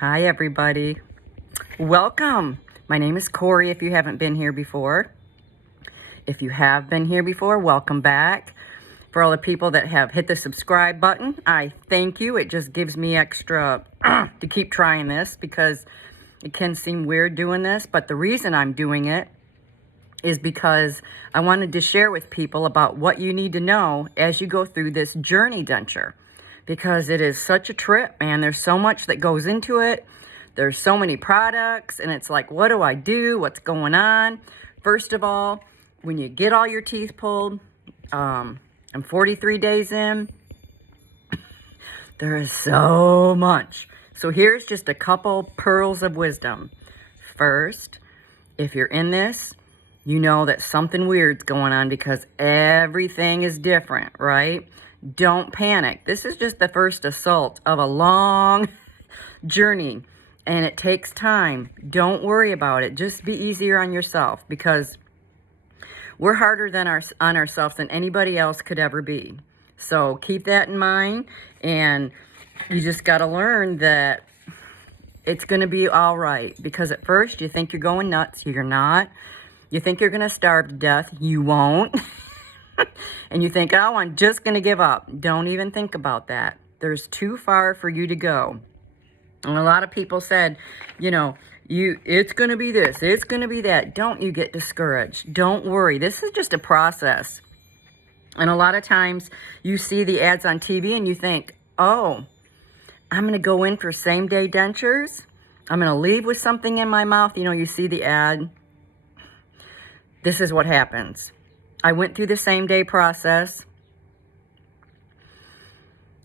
Hi, everybody. Welcome. My name is Corey if you haven't been here before. If you have been here before, welcome back. For all the people that have hit the subscribe button, I thank you. It just gives me extra to keep trying this because it can seem weird doing this. But the reason I'm doing it is because I wanted to share with people about what you need to know as you go through this journey denture. Because it is such a trip, man. There's so much that goes into it. There's so many products, and it's like, what do I do? What's going on? First of all, when you get all your teeth pulled, I'm 43 days in, there is so much. So here's just a couple pearls of wisdom. First, if you're in this, you know that something weird's going on because everything is different, right? Don't panic. This is just the first assault of a long journey, and it takes time. Don't worry about it. Just be easier on yourself because we're harder on ourselves than anybody else could ever be. So keep that in mind, and you just got to learn that it's going to be all right because at first you think you're going nuts. You're not. You think you're going to starve to death. You won't. And you think, oh, I'm just going to give up. Don't even think about that. There's too far for you to go. And a lot of people said, it's going to be this, it's going to be that. Don't you get discouraged. Don't worry. This is just a process. And a lot of times you see the ads on TV and you think, oh, I'm going to go in for same-day dentures. I'm going to leave with something in my mouth. You see the ad. This is what happens. I went through the same-day process.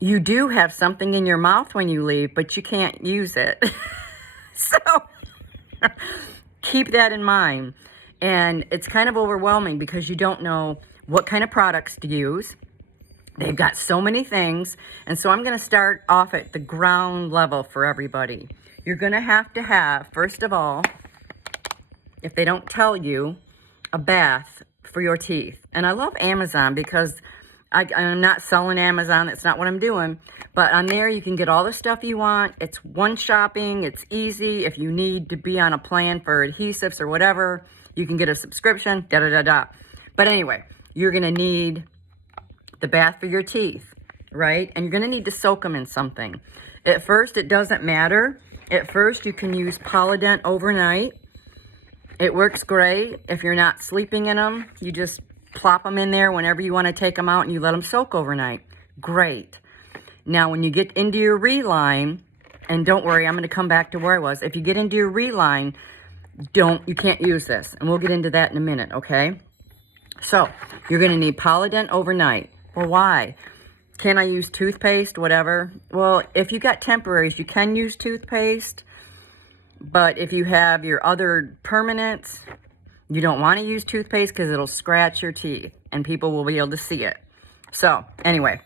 You do have something in your mouth when you leave, but you can't use it. So keep that in mind. And it's kind of overwhelming because you don't know what kind of products to use. They've got so many things. And so I'm going to start off at the ground level for everybody. You're going to have, first of all, if they don't tell you, a bath for your teeth. And I love Amazon because I'm not selling Amazon. That's not what I'm doing. But on there, you can get all the stuff you want. It's one shopping. It's easy. If you need to be on a plan for adhesives or whatever, you can get a subscription, da-da-da-da. But anyway, you're going to need the bath for your teeth, right? And you're going to need to soak them in something. At first, it doesn't matter. At first, you can use Polident overnight. It works great. If you're not sleeping in them, you just plop them in there whenever you want to take them out and you let them soak overnight. Great. Now, when you get into your reline, and don't worry, I'm going to come back to where I was. If you get into your reline, you can't use this. And we'll get into that in a minute, okay? So, you're going to need Polident overnight. Well, why? Can I use toothpaste, whatever? Well, if you got temporaries, you can use toothpaste. But if you have your other permanents, you don't want to use toothpaste because it'll scratch your teeth and people will be able to see it. So anyway,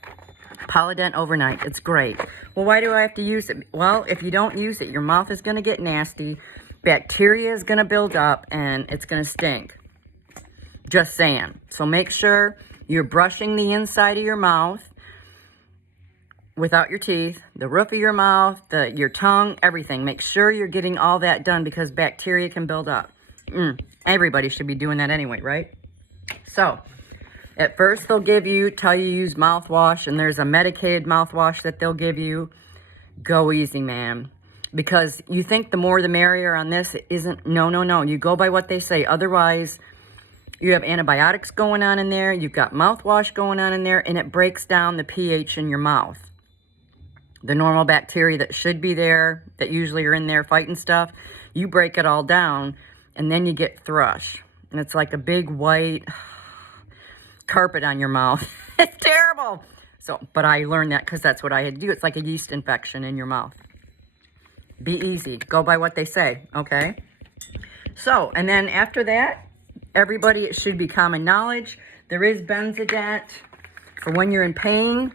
Polident overnight, it's great. Well, why do I have to use it? Well, if you don't use it, your mouth is going to get nasty, bacteria is going to build up, and it's going to stink. Just saying. So make sure you're brushing the inside of your mouth without your teeth, the roof of your mouth, your tongue, everything. Make sure you're getting all that done because bacteria can build up. Everybody should be doing that anyway, right? So, at first they'll tell you use mouthwash, and there's a medicated mouthwash that they'll give you. Go easy, man. Because you think the more the merrier on this. It isn't. No. You go by what they say. Otherwise, you have antibiotics going on in there. You've got mouthwash going on in there, and it breaks down the pH in your mouth. The normal bacteria that should be there, that usually are in there fighting stuff, you break it all down, and then you get thrush. And it's like a big white carpet on your mouth. It's terrible. But I learned that because that's what I had to do. It's like a yeast infection in your mouth. Be easy. Go by what they say, okay? So, and then after that, everybody, it should be common knowledge. There is Benzodent for when you're in pain.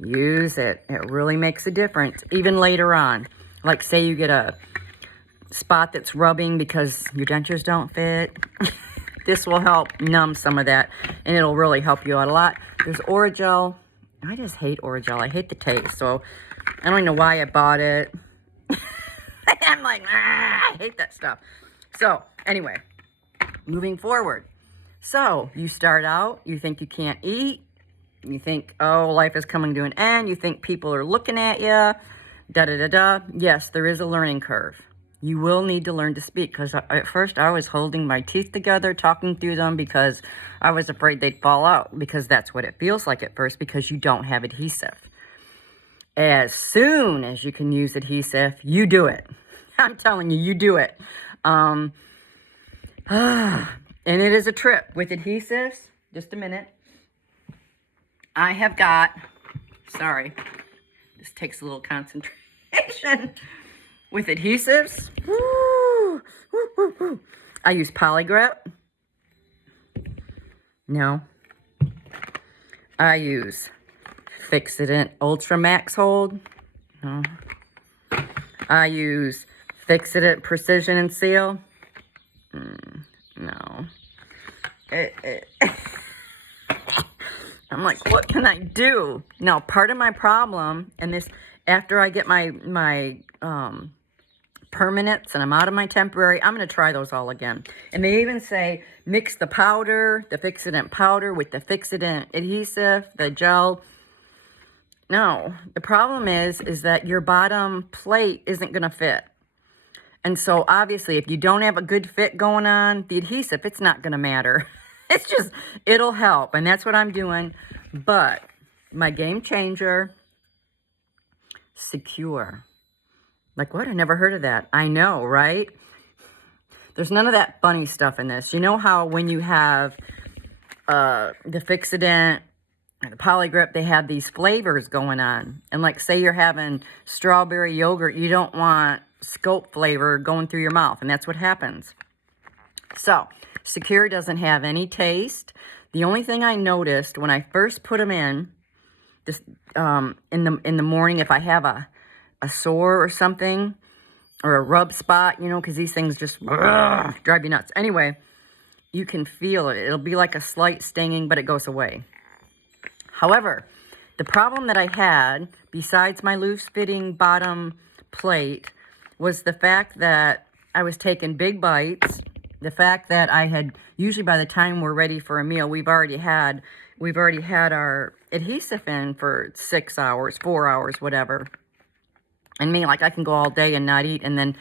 Use it. It really makes a difference, even later on. Like, say you get a spot that's rubbing because your dentures don't fit. This will help numb some of that, and it'll really help you out a lot. There's Orajel. I just hate Orajel. I hate the taste, so I don't even know why I bought it. like, I hate that stuff. So anyway, moving forward. So you start out, you think you can't eat. You think, oh, life is coming to an end. You think people are looking at you. Da-da-da-da. Yes, there is a learning curve. You will need to learn to speak, because at first I was holding my teeth together, talking through them, because I was afraid they'd fall out, because that's what it feels like at first, because you don't have adhesive. As soon as you can use adhesive, you do it. I'm telling you, you do it. And it is a trip with adhesives. Just a minute. I have got, sorry, this takes a little concentration. With adhesives, I use Polygrip. No. I use Fixident Ultra Max Hold. No. I use Fixident Precision and Seal. No. I'm like, what can I do? Now, part of my problem, and this, after I get my permanents and I'm out of my temporary, I'm going to try those all again. And they even say mix the powder, the Fixident powder with the Fixident adhesive, the gel. No, the problem is that your bottom plate isn't going to fit. And so obviously if you don't have a good fit going on, the adhesive, it's not going to matter. It's just, it'll help. And that's what I'm doing. But my game changer, Secure. Like, what? I never heard of that. I know, right? There's none of that funny stuff in this. You know how when you have the Fixident, the Polygrip, they have these flavors going on. And like, say you're having strawberry yogurt, you don't want scope flavor going through your mouth. And that's what happens. So, Secure doesn't have any taste. The only thing I noticed when I first put them in, just in the morning, if I have a sore or something, or a rub spot, you know, because these things just drive you nuts. Anyway, you can feel it. It'll be like a slight stinging, but it goes away. However, the problem that I had, besides my loose-fitting bottom plate, was the fact that I was taking big bites. The fact that I had, usually by the time we're ready for a meal, we've already had our adhesive in for 6 hours, 4 hours, whatever. And me, like, I can go all day and not eat, and then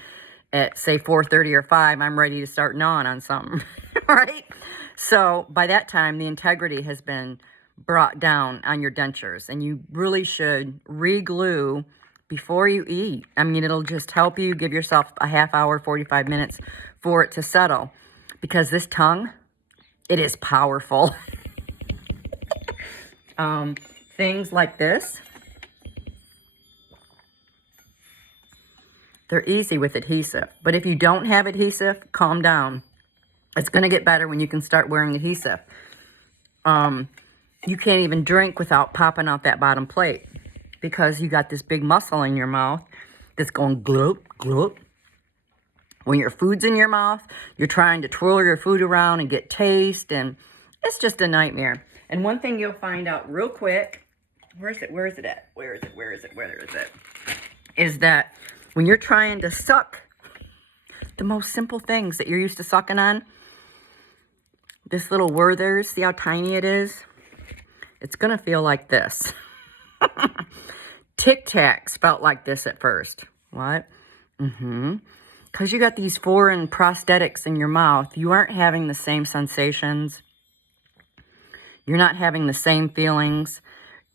at, say, 4:30 or 5, I'm ready to start gnawing on something, right? So by that time, the integrity has been brought down on your dentures, and you really should re-glue before you eat. I mean, it'll just help you give yourself a half hour, 45 minutes for it to settle, because this tongue, it is powerful. Things like this, they're easy with adhesive. But if you don't have adhesive, calm down. It's going to get better when you can start wearing adhesive. You can't even drink without popping out that bottom plate, because you got this big muscle in your mouth that's going gloop, gloop. When your food's in your mouth, you're trying to twirl your food around and get taste, and it's just a nightmare. And one thing you'll find out real quick, where is it at? Is that when you're trying to suck the most simple things that you're used to sucking on, this little Werther's, see how tiny it is? It's going to feel like this. Tic Tacs felt like this at first. What? Because you got these foreign prosthetics in your mouth, you aren't having the same sensations. You're not having the same feelings.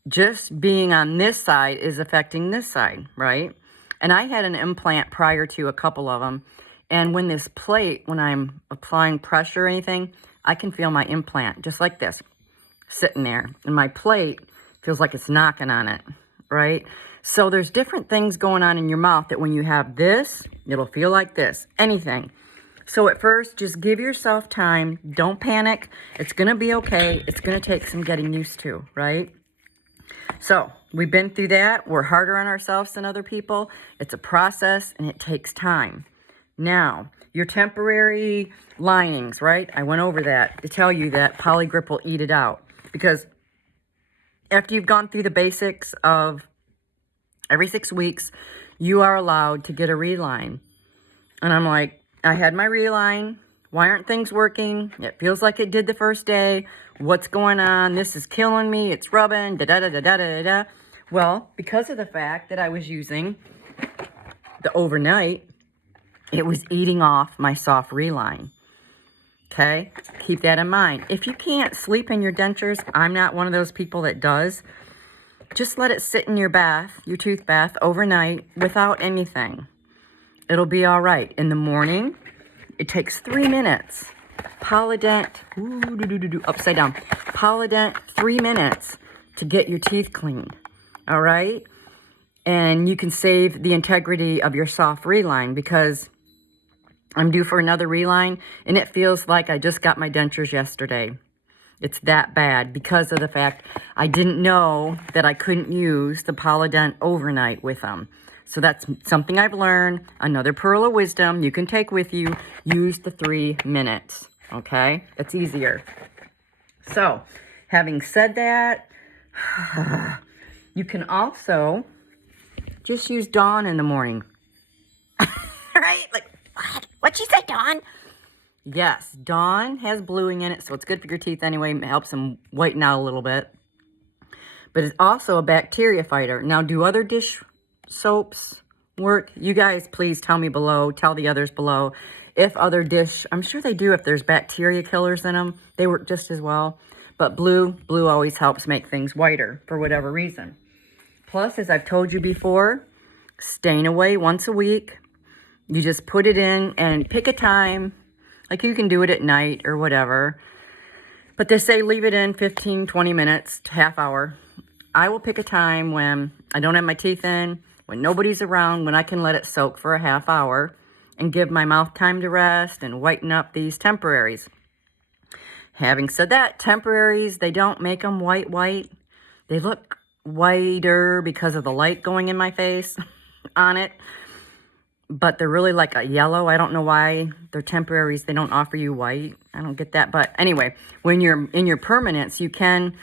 Just being on this side is affecting this side, right? And I had an implant prior to a couple of them. And when this plate, when I'm applying pressure or anything, I can feel my implant just like this, sitting there. And my plate feels like it's knocking on it, right? So there's different things going on in your mouth that when you have this, it'll feel like this, anything. So at first, just give yourself time. Don't panic. It's going to be okay. It's going to take some getting used to, right? So we've been through that. We're harder on ourselves than other people. It's a process, and it takes time. Now, your temporary linings, right? I went over that to tell you that Polygrip will eat it out. Because after you've gone through the basics of every 6 weeks, you are allowed to get a reline. And I'm like, I had my reline. Why aren't things working? It feels like it did the first day. What's going on? This is killing me. It's rubbing. Da da da da da da da. Well, because of the fact that I was using the overnight, it was eating off my soft reline. Okay? Keep that in mind. If you can't sleep in your dentures, I'm not one of those people that does. Just let it sit in your bath, your tooth bath, overnight without anything. It'll be all right. In the morning, it takes 3 minutes. Polydent, upside down. Polydent, 3 minutes to get your teeth cleaned. All right? And you can save the integrity of your soft reline, because I'm due for another reline, and it feels like I just got my dentures yesterday. It's that bad because of the fact I didn't know that I couldn't use the Polydent overnight with them. So that's something I've learned. Another pearl of wisdom you can take with you. Use the 3 minutes, okay? It's easier. So, having said that, you can also just use Dawn in the morning. Right? Like, what? What'd she say, Dawn? Yes, Dawn has bluing in it, so it's good for your teeth anyway. It helps them whiten out a little bit. But it's also a bacteria fighter. Now, do other dish soaps work? You guys please tell me below, tell the others below if other dish, I'm sure they do, if there's bacteria killers in them, they work just as well. But blue always helps make things whiter for whatever reason. Plus, as I've told you before, stain away once a week. You just put it in and pick a time, like you can do it at night or whatever, but they say leave it in 15 20 minutes, half hour. I will pick a time when I don't have my teeth in, when nobody's around, when I can let it soak for a half hour and give my mouth time to rest and whiten up these temporaries. Having said that, temporaries, they don't make them white. They look whiter because of the light going in my face on it, but they're really like a yellow. I don't know why they're temporaries. They don't offer you white. I don't get that. But anyway, when you're in your permanents, you can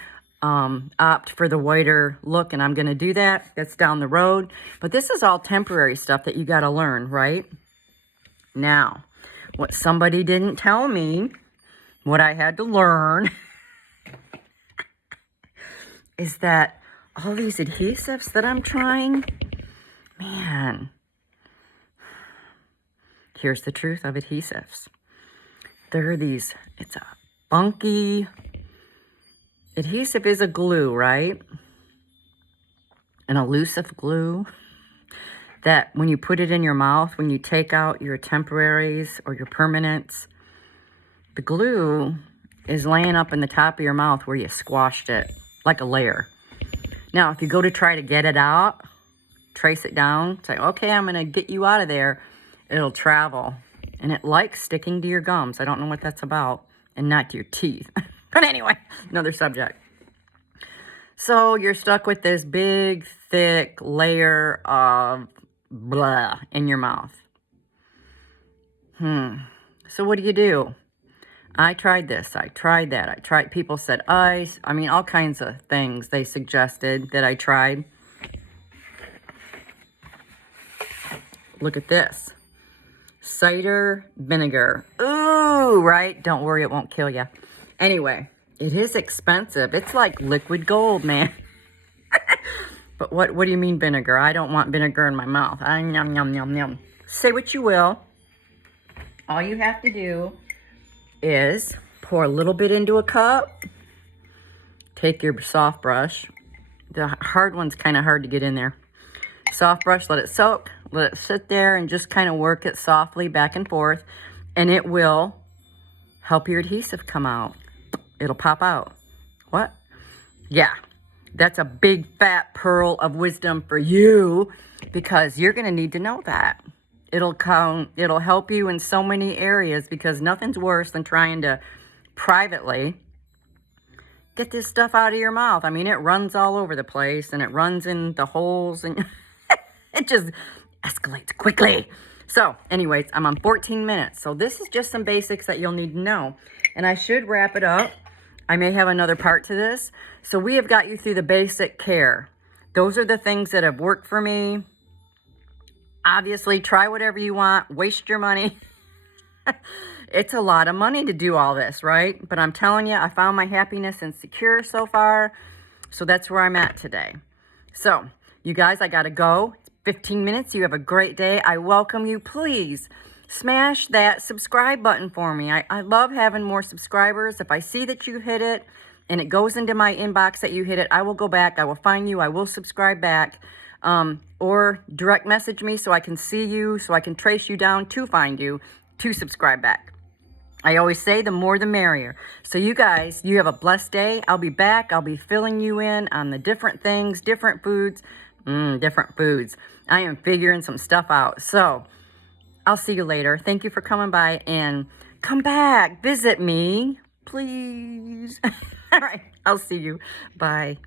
opt for the whiter look, and I'm going to do that. That's down the road. But this is all temporary stuff that you got to learn, right? Now, what somebody didn't tell me, what I had to learn, is that all these adhesives that I'm trying, man, here's the truth of adhesives. There are these, it's a funky, adhesive is a glue, right? An elusive glue that when you put it in your mouth, when you take out your temporaries or your permanents, the glue is laying up in the top of your mouth where you squashed it, like a layer. Now, if you go to try to get it out, trace it down, say, okay, I'm going to get you out of there, it'll travel. And it likes sticking to your gums. I don't know what that's about, and not to your teeth. But anyway, another subject. So you're stuck with this big, thick layer of blah in your mouth. So what do? I tried this. I tried that. People said ice. I mean, all kinds of things they suggested that I tried. Look at this. Cider vinegar. Ooh, right? Don't worry, it won't kill you. Anyway, it is expensive. It's like liquid gold, man. But what do you mean vinegar? I don't want vinegar in my mouth. Yum, yum, yum, yum. Say what you will. All you have to do is pour a little bit into a cup. Take your soft brush. The hard one's kind of hard to get in there. Soft brush, let it soak. Let it sit there and just kind of work it softly back and forth. And it will help your adhesive come out. It'll pop out. What? Yeah. That's a big fat pearl of wisdom for you, because you're going to need to know that. It'll help you in so many areas, because nothing's worse than trying to privately get this stuff out of your mouth. I mean, it runs all over the place, and it runs in the holes, and it just escalates quickly. So anyways, I'm on 14 minutes. So this is just some basics that you'll need to know. And I should wrap it up. I may have another part to this. So we have got you through the basic care. Those are the things that have worked for me. Obviously, try whatever you want, waste your money. It's a lot of money to do all this, right? But I'm telling you, I found my happiness and secure so far. So that's where I'm at today. So, you guys, I got to go. It's 15 minutes. You have a great day. I welcome you. Please smash that subscribe button for me. I love having more subscribers. If I see that you hit it and it goes into my inbox that you hit it, I will go back. I will find you. I will subscribe back. Or direct message me so I can see you, so I can trace you down to find you, to subscribe back. I always say the more the merrier. So you guys, you have a blessed day. I'll be back. I'll be filling you in on the different things, different foods. Different foods. I am figuring some stuff out. So I'll see you later. Thank you for coming by, and come back. Visit me, please. All right. I'll see you. Bye.